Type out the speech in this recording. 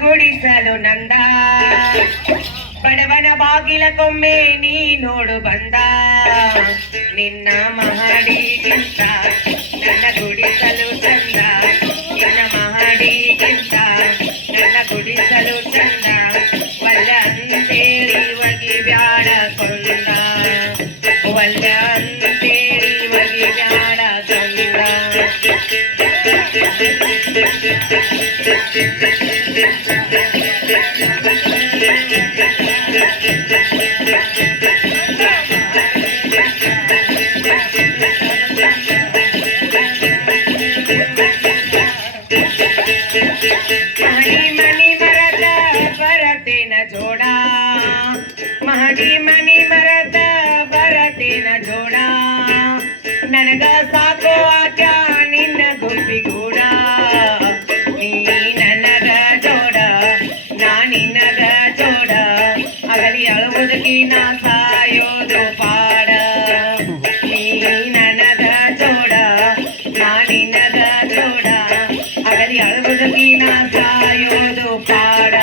ಗುಡಿಸಲು ನಂದ ಬಡವನ ಬಾಗಿಲಕ್ಕೊಮ್ಮೆ ನೀ ನೋಡು ಬಂದ ನಿನ್ನ ಮಹಡಿಗಿಂತ ನನ್ನ ಗುಡಿಸಲು ಚಂದ ನಿನ್ನ ಮಹಡಿಗಿಂತ ನನ್ನ ಗುಡಿಸಲು ಚಂದ ಒಳ್ಳೆ ಅಂತೇಳಿ ಒಗಿ ಬ್ಯಾಡ ಕೊಂದ ಒಳ್ಳೆ ಅಂತೇಳಿ ಒಗಿ ಬ್ಯಾಡ ಕೊಂದ ಮಹಡಿ ಮನಿ ಮರದ ಬರತೇನ ಜೋಡ ಮಹಡಿ ಮನಿ ಮರದ ಬರತೇನ ಜೋಡ ನನಗ ಸಾಕೋ ಆಟ ನಿನ್ನ ಗುಬ್ಬಿಗೂಡ ನೀ ನನಗ ಜೋಡ ನಾ ನಿನ್ನಗ ಜೋಡ ಅಗಲಿ ಅಳುವುದಕ್ಕೆ ನಾ ಸಾಯೋದು ಪಾಡ ನೀ ನನಗ ಜೋಡ ನಾ ನಿನ್ನಗ ಜೋಡ ಅಗಲಿ ಅಳುವುದಕ್ಕೆ ನಾ ಸಾಯೋದು ಪಾಡ